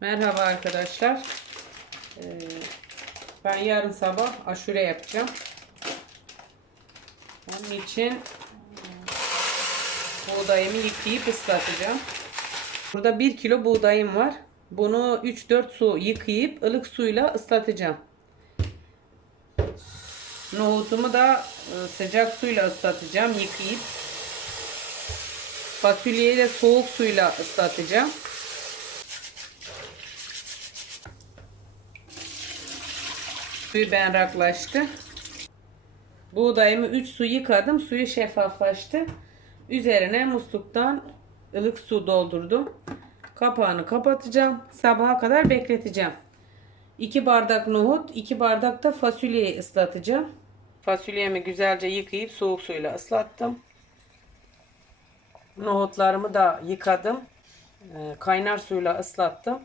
Merhaba arkadaşlar. Ee, ben yarın sabah aşure yapacağım. Onun için buğdayımı yıkayıp ıslatacağım. Burada 1 kilo buğdayım var. Bunu 3-4 su yıkayıp ılık suyla ıslatacağım. Nohutumu da e, sıcak suyla ıslatacağım yıkayıp. Fasulyeyi de soğuk suyla ıslatacağım. Suyu berraklaştı. Buğdayımı 3 su yıkadım. Suyu şeffaflaştı. Üzerine musluktan ılık su doldurdum. Kapağını kapatacağım. Sabaha kadar bekleteceğim. 2 bardak nohut, 2 bardak da fasulyeyi ıslatacağım. Fasulyemi güzelce yıkayıp soğuk suyla ıslattım. Nohutlarımı da yıkadım. Ee, Kaynar suyla ıslattım.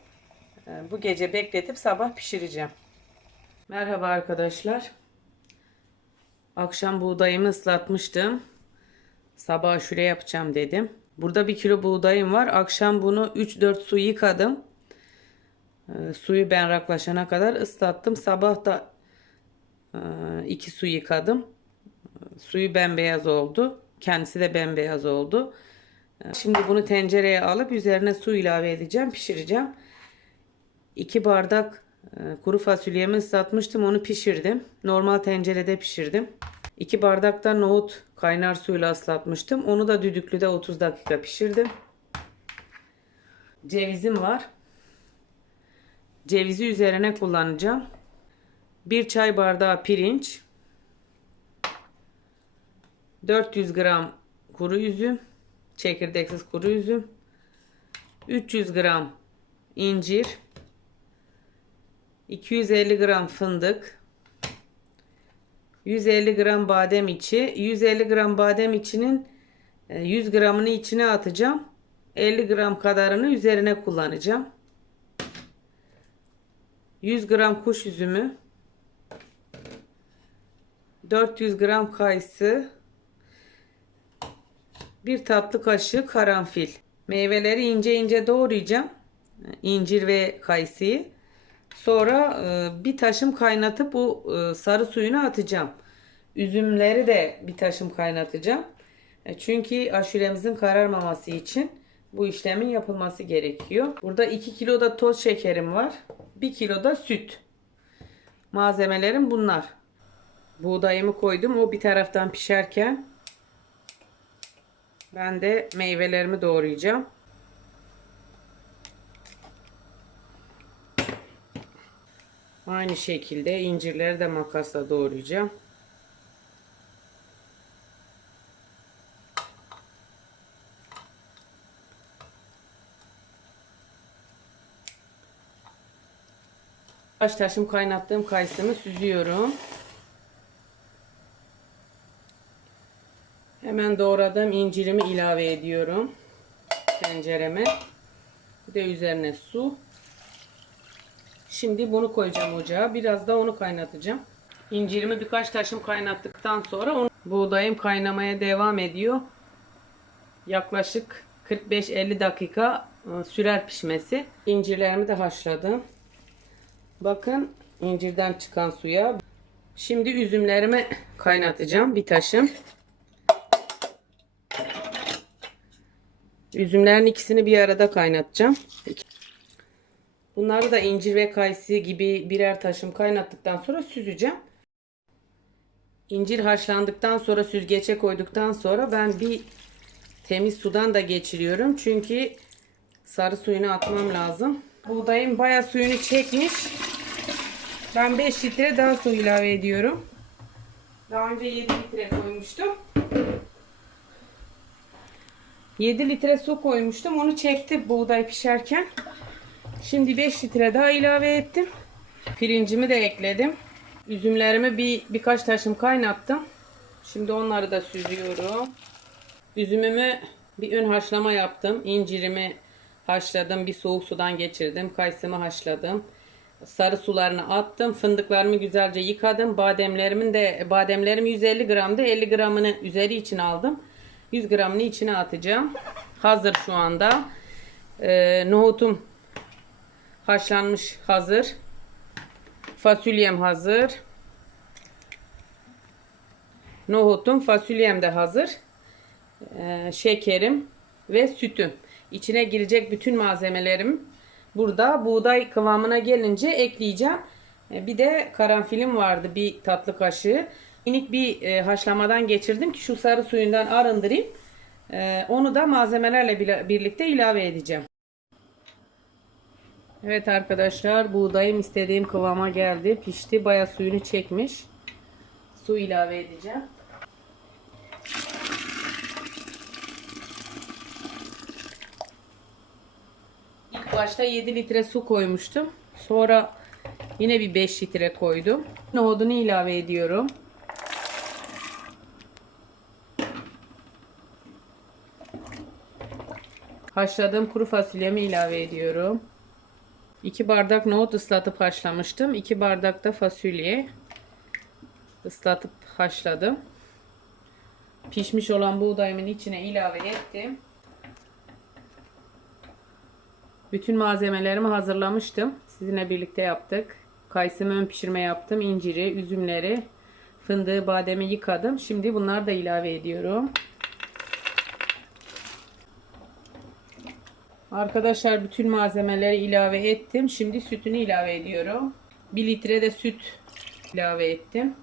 Ee, Bu gece bekletip sabah pişireceğim. Merhaba arkadaşlar. Akşam buğdayımı ıslatmıştım. Sabah şöyle yapacağım dedim. Burada bir kilo buğdayım var. Akşam bunu 3-4 su yıkadım. Ee, suyu berraklaşana kadar ıslattım. Sabah da 2 su yıkadım. Ee, Suyu bembeyaz oldu. Kendisi de bembeyaz oldu. Ee, Şimdi bunu tencereye alıp üzerine su ilave edeceğim. Pişireceğim. 2 bardak e, kuru fasulyemi ıslatmıştım. Onu pişirdim. Normal tencerede pişirdim. 2 bardak da nohut kaynar suyla ıslatmıştım. Onu da düdüklüde 30 dakika pişirdim. Cevizim var. Cevizi üzerine kullanacağım. 1 çay bardağı pirinç. 400 gram kuru üzüm. Çekirdeksiz kuru üzüm. 300 gram incir. 250 gram fındık. 150 gram badem içi. 150 gram badem içinin e, 100 gramını içine atacağım. 50 gram kadarını üzerine kullanacağım. 100 gram kuş üzümü. 400 gram kayısı. Bir tatlı kaşığı karanfil. Meyveleri ince ince doğrayacağım. İncir ve kayısıyı. Sonra e, bir taşım kaynatıp bu e, sarı suyunu atacağım. Üzümleri de bir taşım kaynatacağım. E, Çünkü aşuremizin kararmaması için bu işlemin yapılması gerekiyor. Burada 2 kilo da toz şekerim var. 1 kilo da süt. Malzemelerim bunlar. Buğdayımı koydum. O bir taraftan pişerken ben de meyvelerimi doğrayacağım. Aynı şekilde incirleri de makasla doğrayacağım. Baş taşım kaynattığım kayısımı süzüyorum. Hemen doğradığım incirimi ilave ediyorum tencereme. Bir de üzerine su. Şimdi bunu koyacağım ocağa. Biraz da onu kaynatacağım. İncirimi birkaç taşım kaynattıktan sonra onu... buğdayım kaynamaya devam ediyor. Yaklaşık 45-50 dakika e, sürer pişmesi. İncirlerimi de haşladım. Bakın incirden çıkan suya. Şimdi üzümlerimi kaynatacağım bir taşım. Üzümlerin ikisini bir arada kaynatacağım. Bunları da incir ve kayısı gibi birer taşım kaynattıktan sonra süzeceğim. İncir haşlandıktan sonra süzgece koyduktan sonra ben bir temiz sudan da geçiriyorum. Çünkü sarı suyunu atmam lazım. Buğdayım baya suyunu çekmiş. Ben 5 litre daha su ilave ediyorum. Daha önce 7 litre koymuştum. 7 litre su koymuştum. Onu çekti buğday pişerken. Şimdi 5 litre daha ilave ettim. Pirincimi de ekledim. Üzümlerimi bir birkaç taşım kaynattım. Şimdi onları da süzüyorum. Üzümümü bir ön haşlama yaptım. İncirimi haşladım. Bir soğuk sudan geçirdim. Kayısımı haşladım. Sarı sularını attım. Fındıklarımı güzelce yıkadım. Bademlerimin de bademlerim 150 gramdı. 50 gramını üzeri için aldım. 100 gramını içine atacağım. Hazır şu anda. Ee, nohutum haşlanmış hazır. Fasulyem hazır. Nohutum, fasulyem de hazır. Ee, şekerim ve sütüm. İçine girecek bütün malzemelerim burada. Buğday kıvamına gelince ekleyeceğim. Ee, Bir de karanfilim vardı bir tatlı kaşığı. Minik bir e, haşlamadan geçirdim ki şu sarı suyundan arındırayım. Ee, onu da malzemelerle birlikte ilave edeceğim. Evet arkadaşlar buğdayım istediğim kıvama geldi. Pişti. Baya suyunu çekmiş. Su ilave edeceğim. İlk başta 7 litre su koymuştum. Sonra yine bir 5 litre koydum. Nohudunu ilave ediyorum. Haşladığım kuru fasulyemi ilave ediyorum. 2 bardak nohut ıslatıp haşlamıştım. 2 bardak da fasulye ıslatıp haşladım. Pişmiş olan buğdayımın içine ilave ettim. Bütün malzemelerimi hazırlamıştım. Sizinle birlikte yaptık. Kayısımı ön pişirme yaptım. İnciri, üzümleri, fındığı, bademi yıkadım. Şimdi bunları da ilave ediyorum. Arkadaşlar bütün malzemeleri ilave ettim. Şimdi sütünü ilave ediyorum. 1 litre de süt ilave ettim.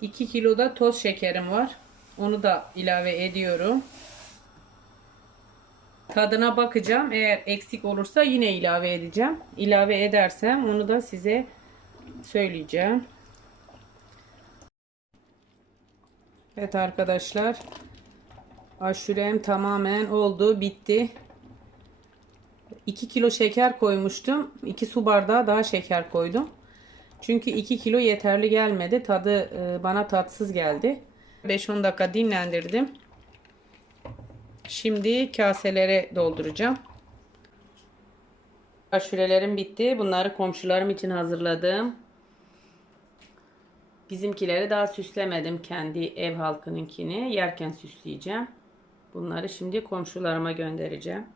İki kilo da toz şekerim var. Onu da ilave ediyorum. Tadına bakacağım. Eğer eksik olursa yine ilave edeceğim. İlave edersem onu da size söyleyeceğim. Evet arkadaşlar. Aşurem tamamen oldu. Bitti. 2 kilo şeker koymuştum. 2 su bardağı daha şeker koydum. Çünkü 2 kilo yeterli gelmedi. Tadı e, bana tatsız geldi. 5-10 dakika dinlendirdim. Şimdi kaselere dolduracağım. Aşurelerim bitti. Bunları komşularım için hazırladım. Bizimkileri daha süslemedim. Kendi ev halkınınkini yerken süsleyeceğim. Bunları şimdi komşularıma göndereceğim.